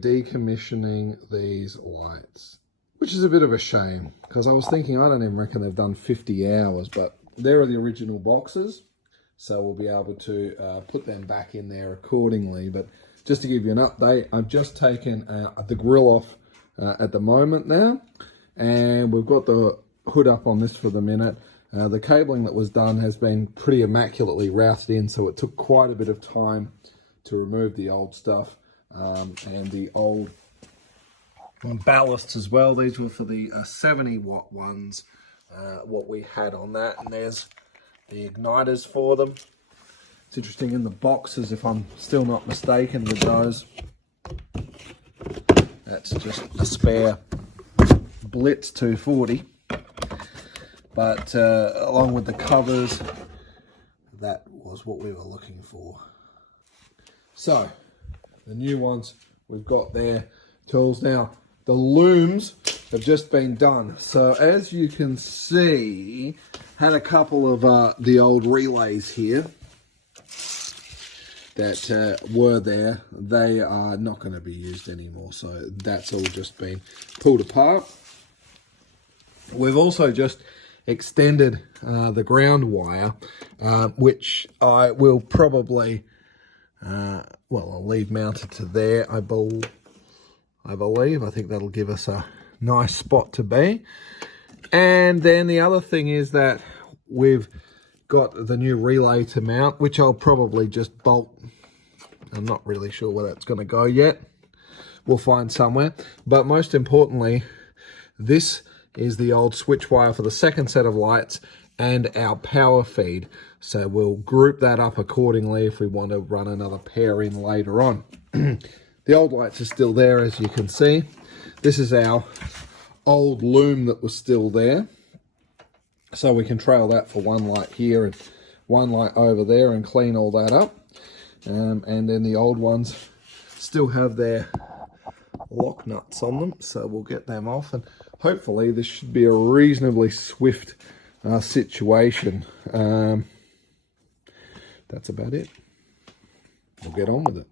decommissioning these lights, which is a bit of a shame because I was thinking, I don't even reckon they've done 50 hours, but there are the original boxes. So we'll be able to put them back in there accordingly. But just to give you an update, I've just taken the grill off at the moment now. And we've got the hood up on this for the minute. The cabling that was done has been pretty immaculately routed in, so it took quite a bit of time to remove the old stuff and the old ballasts as well. These were for the 70 watt ones, what we had on that. And there's the igniters for them. It's interesting, in the boxes, if I'm still not mistaken with those, that's just a spare Blitz 240. But along with the covers, that was what we were looking for. So the new ones we've got there, tools. Now the looms have just been done. So as you can see, had a couple of the old relays here that were there. They are not going to be used anymore. So that's all just been pulled apart. We've also just extended the ground wire, which I will probably, well, I'll leave mounted to there, I believe. I think that'll give us a nice spot to be. And then the other thing is that we've got the new relay to mount, which I'll probably just bolt. I'm not really sure where that's going to go yet. We'll find somewhere. But most importantly, this is the old switch wire for the second set of lights and our power feed. So we'll group that up accordingly if we want to run another pair in later on. The old lights are still there, as you can see. This is our old loom that was still there. So we can trail that for one light here and one light over there and clean all that up. And then the old ones still have their lock nuts on them, so we'll get them off, and hopefully this should be a reasonably swift situation. That's about it. We'll get on with it.